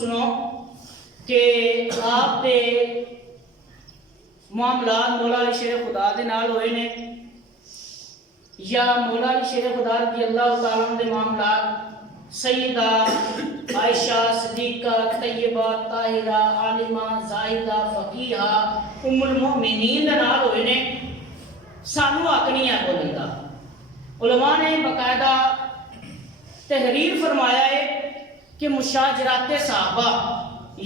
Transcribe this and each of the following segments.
سنو کہ آپ دے معاملات مولا علی شیر خدا دے نال ہوئے نے یا مولا علی شیر خدا رضی اللہ تعالیٰ عنہ دے معاملات سیدہ عائشہ صدیقہ طیبہ طاہرہ عالمہ زاہدہ فقیہہ ام المؤمنین دے نال ہوئے نے سانو حق نہیں ہے بولن دا۔ علماء نے باقاعدہ تحریر فرمایا ہے کہ مشاجرات صحابہ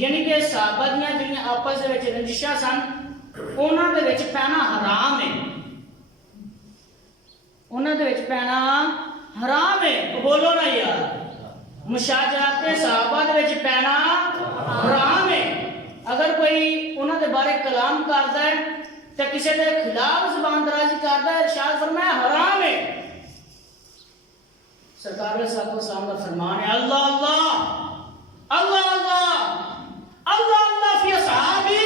یعنی کہ صحابہ دیاں جڑیاں آپس دے وچ رنجشاں سن انہاں دے وچ پینا حرام ہے، انہاں دے وچ پینا حرام ہے۔ بولو نا یار، مشاجرات صحابہ دے وچ پینا حرام ہے۔ اگر کوئی انہاں دے بارے کلام کردا ہے تے کسی دے خلاف زبان درازی کردا ہے، ارشاد فرمایا حرام ہے۔ سرکار علیہ الصلوۃ والسلام کا فرمان ہے اللہ اللہ اللہ اللہ اللہ اللہ فی اصحابی،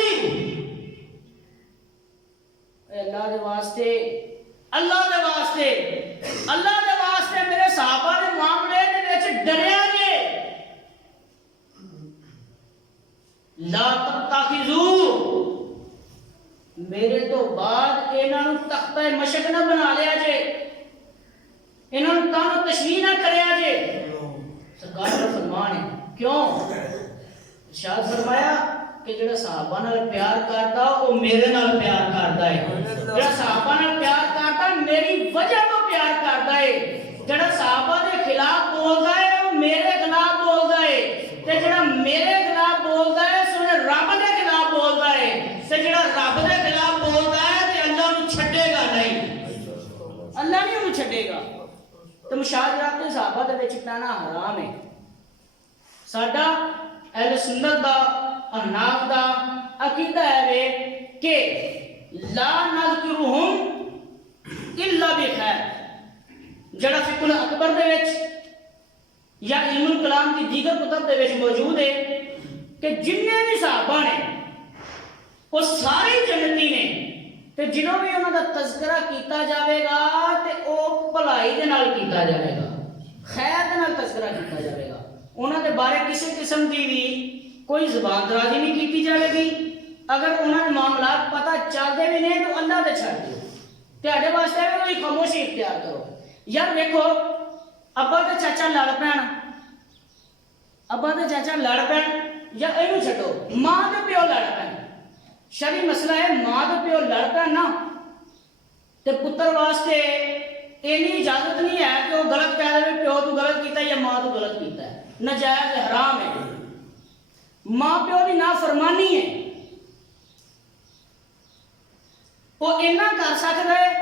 اے اللہ دے واسطے اللہ دے واسطے اللہ دے واسطے میرے صحابہ دے معاملے دے وچ ڈریا جے، لا تتخذوا، میرے تو بعد انہاں نوں تختہ مشق نہ بنا لیا جے، انہوں نے کام تشریح نہ کریا جے۔ سرکار کا فرمان ہے کیوں؟ ارشاد فرمایا کہ جڑا صحابہ نال پیار کرتا وہ میرے نال پیار کرتا ہے، جڑا صحابہ نال پیار کرتا میری وجہ تو پیار کرتا ہے، جڑا صحابہ دے خلاف بولدا ہے وہ میرے خلاف بولدا ہے، تے جڑا میرے خلاف بولدا ہے سونے رب دے خلاف بولدا ہے، تے جڑا رب دے خلاف بولدا ہے تے اللہ نوں چھڈے گا نہیں، اللہ نہیں انہوں چھڈے گا۔ تو مشاجرات صحابہ دے وچ پینا حرام ہے۔ ساڈا اہل سنت دا احناف دا عقیدہ ہے کہ لا نذکرہم الا بخیر، جڑا فقہ الاکبر دے وچ یا علم الکلام کی دیگر کتب دے وچ موجود ہے کہ جننے بھی صحابہ نے وہ سارے جنتی نے، تے جنہوں بھی انہوں دا تذکرہ کیتا جاوے گا تے او بھلائی دے نال کیتا جاوے گا، خیر دے نال تذکرہ کیتا جاوے گا، انہوں دے بارے کسی قسم دی بھی کوئی زبان درازی نہیں کیتی جاوے گی۔ اگر انہوں نے معاملات پتہ چلتے بھی نہیں تو اللہ دے چھڑ دیو، تہاڈے واسطے ہے کوئی خاموشی اختیار کرو۔ یار دیکھو ابا تے چاچا لڑ پین، ابا تے چاچا لڑ پین یا اینو چھڈو ماں تے پیو لڑ پین، شرعی مسئلہ ہے ماں تے پیو لڑ پین نا تے پتر واسطے اینی اجازت نہیں ہے کہ وہ غلط کہہ دے پیو تو غلط کیتا ہے یا ماں تو غلط کیتا ہے، ناجائز حرام ہے، ماں پیو دی نافرمانی ہے۔ وہ اینا کر سکتا ہے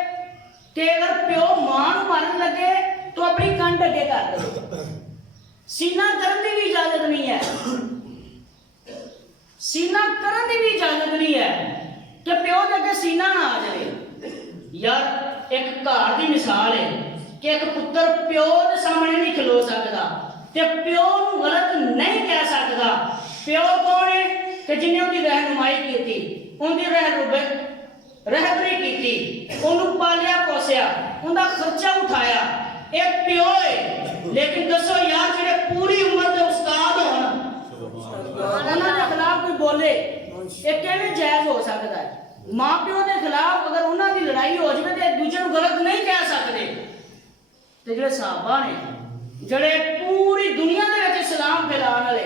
کہ اگر پیو ماں نوں مارن لگے تو اپنی کنڈ اگے کر دے، سینہ کرن دی بھی اجازت نہیں ہے، سینہ کرن دی بھی اجازت نہیں ہے کہ پیو دے کے سینہ نہ آ جائے۔ یار ایک گھر دی مثال ہے کہ ایک پتر پیو دے سامنے نہیں کھلو سکتا تے پیو نوں غلط نہیں کہہ سکتا۔ پیو کون ہے کہ جن نے ان کی رہنمائی کی تھی، ان کی رہبری کی تھی، انہوں پالیا پوسیا، ان کا خرچہ اٹھایا، ایک پیو ہے۔ لیکن دسو یار جڑے پوری عمر دے استاد ہون انہاں دے خلاف کوئی بولے یہ کیویں جائز ہو سکتا ہے؟ ماں پیو دے خلاف اگر انہاں دی لڑائی ہو جائے تے ایک دوسرے نوں غلط نہیں کہہ سکتے۔ تے جڑے صحابہ نے جڑے پوری دنیا دے وچ اسلام پھیلاون والے،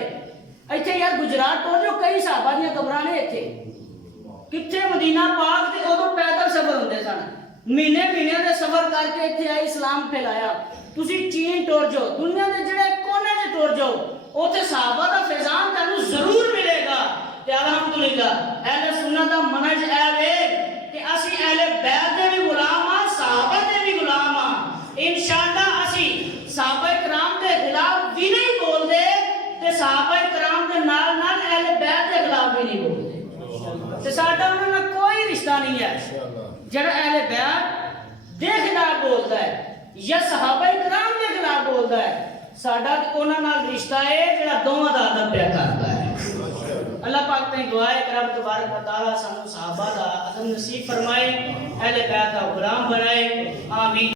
ایتھے یار گجرات ٹور جو کئی صحابہ دیاں قبراں نے ایتھے کتھے مدینہ پاک تے ادوں پیدل سفر ہوندے سن، مہینے مہینے دے سفر کر کے ایتھے آئے اسلام پھیلایا۔ تسی چین ٹور جو دنیا دے جڑے کونے وچ ٹور جو اوتھے صحابہ دا فیضان تانوں ضرور ملے گا۔ تے الحمدللہ اہل سنت دا منہج اے وے کہ اسی اہل بیت دے بھی غلام ہاں، صحابہ دے بھی غلام ہاں۔ انشاءاللہ اسی صحابہ کرام دے خلاف بھی نہیں بول دے تے صحابہ کرام دے نال نال اہل بیت دے خلاف بھی نہیں بول دے، تے ساڈا انہاں نال کوئی رشتہ نہیں ہے۔ جڑا اہل بیت دے خلاف بولدا ہے یا صحابہ کرام دے خلاف بولدا ہے، ساڈا تے انہاں نال رشتہ ہے جڑا دوواں دا ادب پیا کردا ہے۔ اللہ پاک تے دعا ہے کہ رب تبارک و تعالی سانو صحابہ دا ادب نصیب فرمائے، اہل بیت دا غلام بنائے، آمین۔